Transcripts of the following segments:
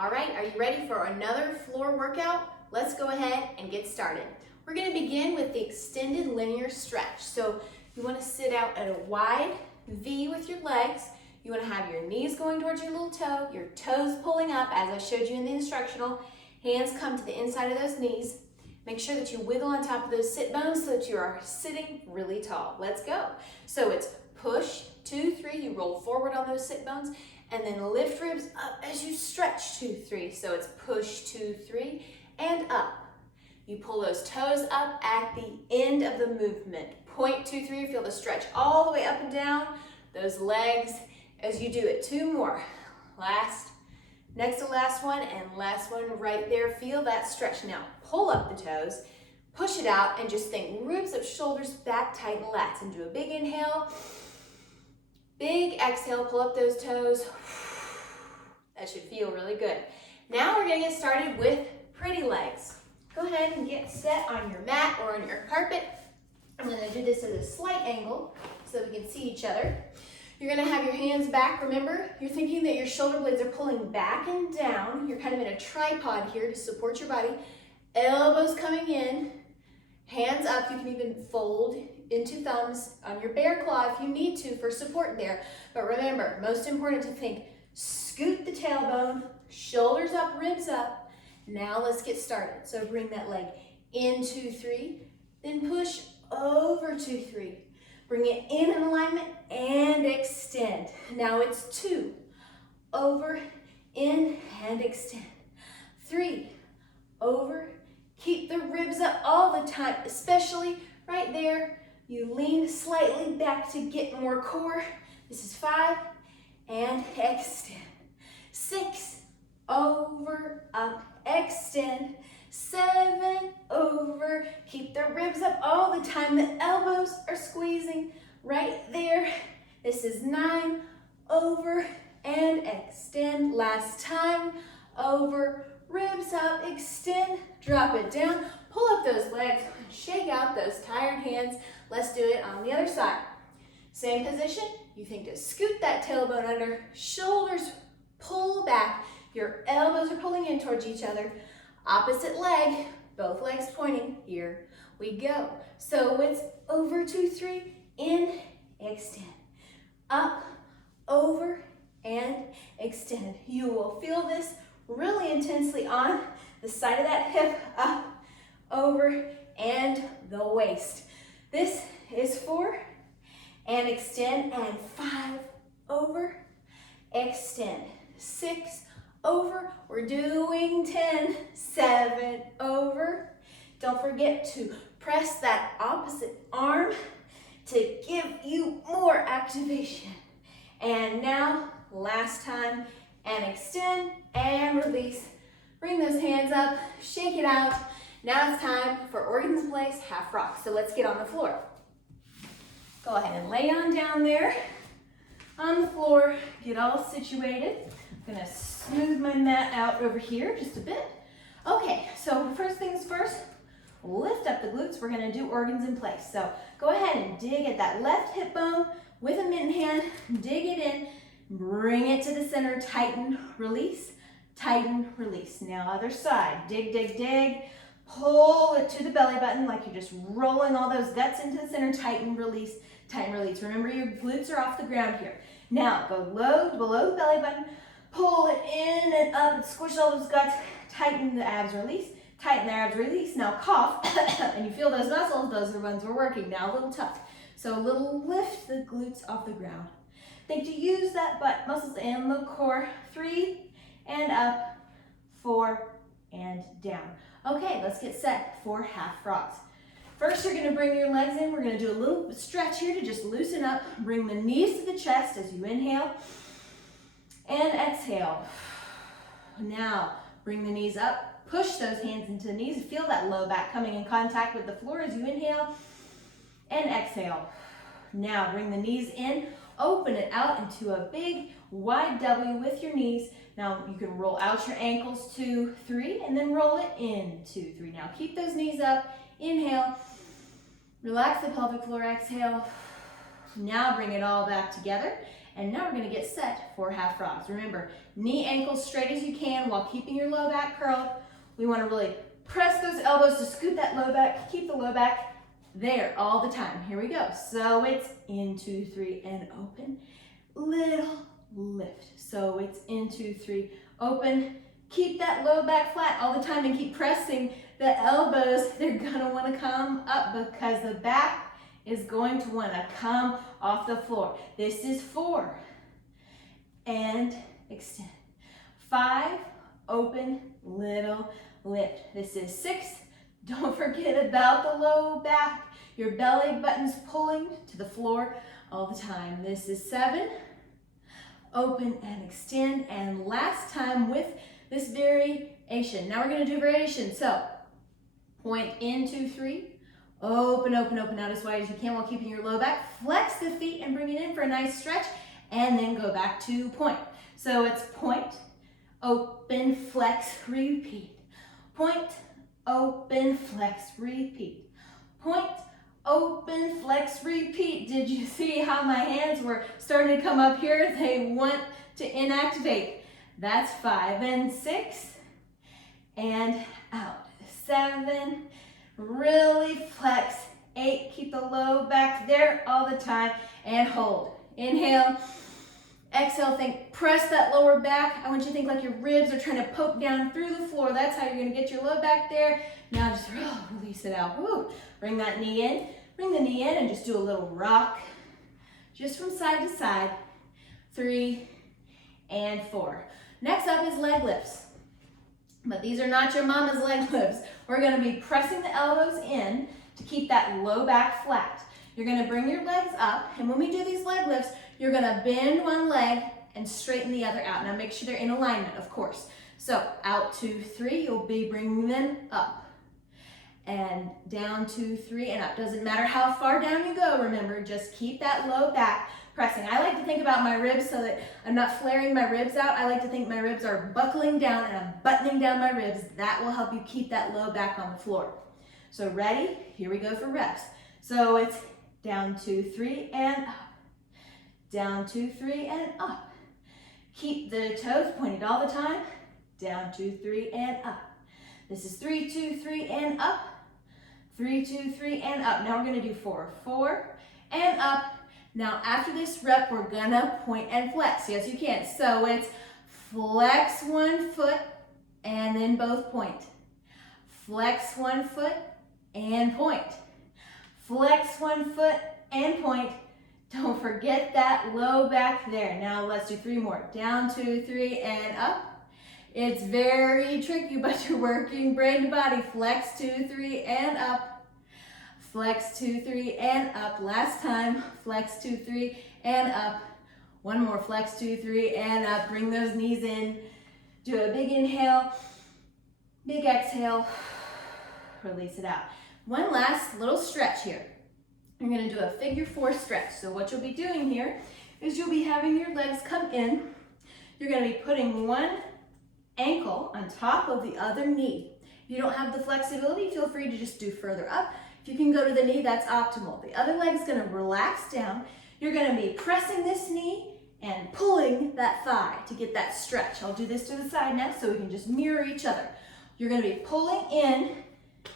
All right, are you ready for another floor workout? Let's go ahead and get started. We're going to begin with the extended linear stretch. So you want to sit out at a wide V with your legs. You want to have your knees going towards your little toe, your toes pulling up as I showed you in the instructional. Hands come to the inside of those knees. Make sure that you wiggle on top of those sit bones so that you are sitting really tall. Let's go. So it's push, 2, 3. You roll forward on those sit bones and then lift ribs up as you stretch, 2, 3. So it's push, 2, 3 and up. You pull those toes up at the end of the movement. Point, 2, 3. Feel the stretch all the way up and down those legs as you do it. 2 more. Next to last one and last one right there. Feel that stretch. Now pull up the toes, push it out, and just think roots of shoulders, back, tighten lats. And do a big inhale, big exhale, pull up those toes. That should feel really good. Now we're gonna get started with pretty legs. Go ahead and get set on your mat or on your carpet. I'm gonna do this at a slight angle so we can see each other. You're gonna have your hands back. Remember, you're thinking that your shoulder blades are pulling back and down. You're kind of in a tripod here to support your body. Elbows coming in, hands up. You can even fold into thumbs on your bear claw if you need to for support there. But remember, most important to think, scoot the tailbone, shoulders up, ribs up. Now let's get started. So bring that leg in, 2, 3, then push over, 2, 3. Bring it in alignment and extend. Now it's 2, over, in, and extend. 3, over, keep the ribs up all the time, especially right there. You lean slightly back to get more core. This is 5, and extend. 6, over, up, extend. 7, over, keep the ribs up all the time. The elbows are squeezing right there. This is 9, over, and extend. Last time, over, ribs up, extend, drop it down. Pull up those legs, shake out those tired hands. Let's do it on the other side. Same position, you think to scoot that tailbone under, shoulders pull back, your elbows are pulling in towards each other. Opposite leg, both legs pointing, here we go. So it's over, 2, 3, in, extend. Up, over, and extend. You will feel this really intensely on the side of that hip, up, over, and the waist. This is 4, and extend, and 5, over, extend. 6, over, we're doing 10, 7, over. Don't forget to press that opposite arm to give you more activation. And now, last time, and extend, and release. Bring those hands up, shake it out. Now it's time for organs in place, half rock. So let's get on the floor. Go ahead and lay on down there on the floor, get all situated. I'm gonna smooth my mat out over here just a bit. Okay, so first things first, lift up the glutes. We're gonna do organs in place. So go ahead and dig at that left hip bone with a mitten hand, dig it in, bring it to the center, tighten, release, tighten, release. Now other side, dig, dig, dig, pull it to the belly button like you're just rolling all those guts into the center, tighten, release, tighten, release. Remember your glutes are off the ground here. Now go low, below the belly button, pull it in and up and squish all those guts, tighten the abs, release, tighten the abs, release. Now cough, and you feel those muscles, those are the ones we're working. Now a little tuck. So a little lift the glutes off the ground. Think to use that butt muscles and the core. 3, and up, 4, and down. Okay, let's get set for half rocks. First, you're gonna bring your legs in. We're gonna do a little stretch here to just loosen up. Bring the knees to the chest as you inhale and exhale. Now, bring the knees up. Push those hands into the knees. Feel that low back coming in contact with the floor as you inhale and exhale. Now, bring the knees in. Open it out into a big wide W with your knees. Now you can roll out your ankles, 2, 3, and then roll it in, 2, 3. Now keep those knees up, inhale, relax the pelvic floor, exhale. Now bring it all back together And now we're gonna get set for half frogs. Remember, knee, ankles straight as you can while keeping your low back curled. We wanna really press those elbows to scoot that low back, keep the low back there all the time. Here we go. So it's in, 2, 3, and open. Little lift. So it's in, 2, 3, open. Keep that low back flat all the time and keep pressing the elbows. They're gonna wanna come up because the back is going to wanna come off the floor. This is 4, and extend. 5, open, little lift. This is 6. Don't forget about the low back. Your belly button's pulling to the floor all the time. This is 7. Open and extend. And last time with this variation. Now we're going to do variation. So point in, 2, 3. Open, open, open out as wide as you can while keeping your low back. Flex the feet and bring it in for a nice stretch. And then go back to point. So it's point, open, flex, repeat. Point, open, flex, repeat. Point, open, flex, repeat. Did you see how my hands were starting to come up here? They want to inactivate. That's 5 and 6. And out. 7. Really flex. 8. Keep the low back there all the time. And hold. Inhale. Exhale, think, press that lower back. I want you to think like your ribs are trying to poke down through the floor. That's how you're gonna get your low back there. Now just release it out. Woo. Bring that knee in. Bring the knee in and just do a little rock. Just from side to side. 3 and 4. Next up is leg lifts. But these are not your mama's leg lifts. We're gonna be pressing the elbows in to keep that low back flat. You're gonna bring your legs up, and when we do these leg lifts, you're gonna bend one leg and straighten the other out. Now make sure they're in alignment, of course. So out, 2, 3, you'll be bringing them up. And down, 2, 3, and up. Doesn't matter how far down you go, remember, just keep that low back pressing. I like to think about my ribs so that I'm not flaring my ribs out. I like to think my ribs are buckling down and I'm buttoning down my ribs. That will help you keep that low back on the floor. So ready? Here we go for reps. So it's down, 2, 3, and up. Down, 2, 3, and up. Keep the toes pointed all the time. Down, 2, 3, and up. This is 3, 2, 3, and up. 3, 2, 3, and up. Now we're gonna do 4, 4, and up. Now after this rep, we're gonna point and flex. Yes, you can. So it's flex one foot and then both point. Flex one foot and point. Flex one foot and point. Don't forget that low back there. Now let's do 3 more. Down, 2, 3, and up. It's very tricky, but you're working brain to body. Flex, 2, 3, and up. Flex, 2, 3, and up. Last time. Flex, 2, 3, and up. One more. Flex, 2, 3, and up. Bring those knees in. Do a big inhale, big exhale. Release it out. One last little stretch here. You're going to do a figure 4 stretch. So what you'll be doing here is you'll be having your legs come in. You're going to be putting one ankle on top of the other knee. If you don't have the flexibility, feel free to just do further up. If you can go to the knee, that's optimal. The other leg is going to relax down. You're going to be pressing this knee and pulling that thigh to get that stretch. I'll do this to the side now so we can just mirror each other. You're going to be pulling in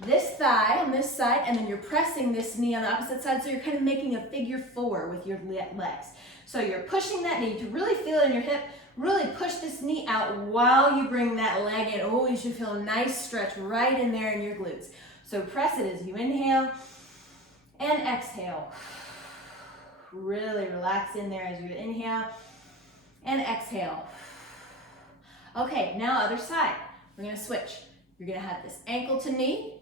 this thigh on this side, and then you're pressing this knee on the opposite side, so you're kind of making a figure 4 with your legs. So you're pushing that knee to really feel it in your hip, really push this knee out while you bring that leg in. Oh, you should feel a nice stretch right in there in your glutes. So press it as you inhale and exhale. Really relax in there as you inhale and exhale. Okay, now other side. We're gonna switch. You're gonna have this ankle to knee,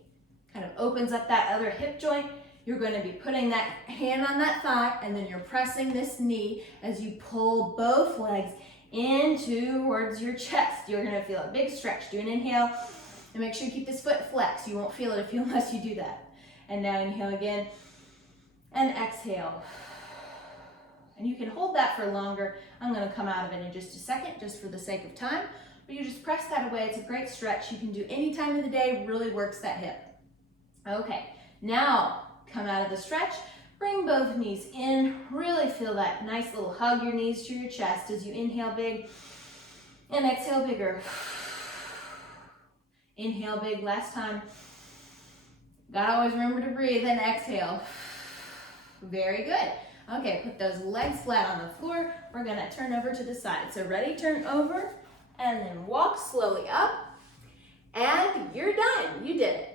kind of opens up that other hip joint. You're gonna be putting that hand on that thigh, and then you're pressing this knee as you pull both legs in towards your chest. You're gonna feel a big stretch. Do an inhale, and make sure you keep this foot flexed. You won't feel it unless you do that. And now inhale again, and exhale. And you can hold that for longer. I'm gonna come out of it in just a second, just for the sake of time. But you just press that away. It's a great stretch. You can do any time of the day, really works that hip. Okay, now come out of the stretch. Bring both knees in. Really feel that nice little hug your knees to your chest as you inhale big and exhale bigger. Inhale big, last time. Gotta always remember to breathe and exhale. Very good. Okay, put those legs flat on the floor. We're gonna turn over to the side. So ready, turn over, and then walk slowly up, and you're done. You did it.